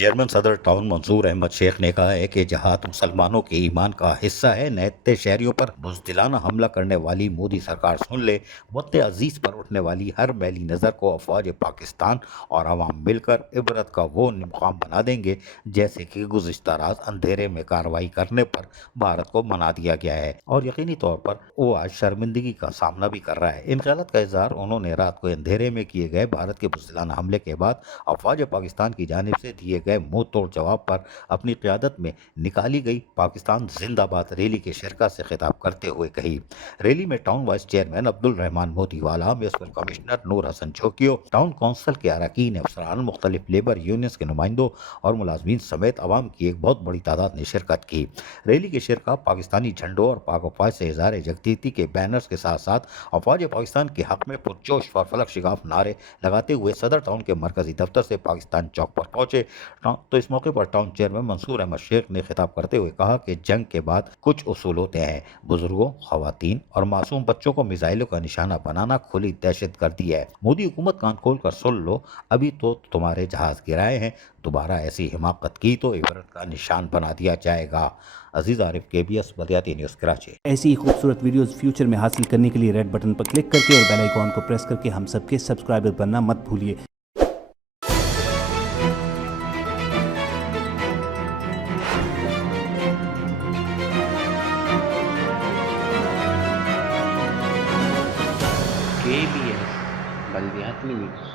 Chairman صدر town منصور احمد شیخ نے کہا ہے کہ جہاد مسلمانوں کے ایمان کا حصہ ہے۔ نہتے شہریوں پر بزدلانہ حملہ کرنے والی مودی سرکار سن لے، وطن عزیز پر اٹھنے والی ہر میلی نظر کو افواج پاکستان اور عوام مل کر عبرت کا وہ مقام بنا دیں گے جیسے کہ گزشتہ رات اندھیرے میں کارروائی کرنے پر بھارت کو منا دیا گیا ہے، اور یقینی طور پر وہ آج شرمندگی کا سامنا بھی کر رہا ہے۔ ان خیالات کا اظہار انہوں نے رات کو اندھیرے میں کیے گئے بھارت کے بزدلانہ حملے کے بعد افواج پاکستان کی جانب سے دیے گئے منہ توڑ جواب پر اپنی قیادت میں نکالی گئی پاکستان زندہ باد ریلی کے شرکت سے خطاب کرتے ہوئے کہی۔ ریلی میں ٹاؤن وائس چیئرمین عبد الرحمان موتی والا، میونسپل کمشنر نور حسن چوکیو، ٹاؤن کونسل کے اراکین افسران، مختلف لیبر یونینز کے نمائندوں اور ملازمین سمیت عوام کی ایک بہت بڑی تعداد نے شرکت کی۔ ریلی کے شرکا پاکستانی جھنڈوں اور پاک افواج سے اظہار یکجہتی کے بینرز کے ساتھ ساتھ افواج پاکستان کے حق میں پرجوش اور فلک شگاف نعرے لگاتے ہوئے صدر ٹاؤن کے مرکزی دفتر سے پاکستان چوک پر پہنچے۔ تو اس موقع پر ٹاؤن چیئرمین منصور احمد شیخ نے خطاب کرتے ہوئے کہا کہ جنگ کے بعد کچھ اصول ہوتے ہیں، بزرگوں، خواتین اور معصوم بچوں کو میزائلوں کا نشانہ بنانا کھلی دہشت گردی ہے۔ مودی حکومت کان کھول کر سن لو، ابھی تو تمہارے جہاز گرائے ہیں، دوبارہ ایسی حماقت کی تو عبرت کا نشان بنا دیا جائے گا۔ عزیز عارف، KBS بلدیاتی نیوز، کراچی۔ ایسی ہی خوبصورت ویڈیوز فیوچر میں حاصل کرنے کے لیے ریڈ بٹن پر کلک کر کے اور بیل آئیکن کو پریس کر کے ہم سب کے سبسکرائبر بننا مت بھولیے۔ KBS بلدیاتی نیوز۔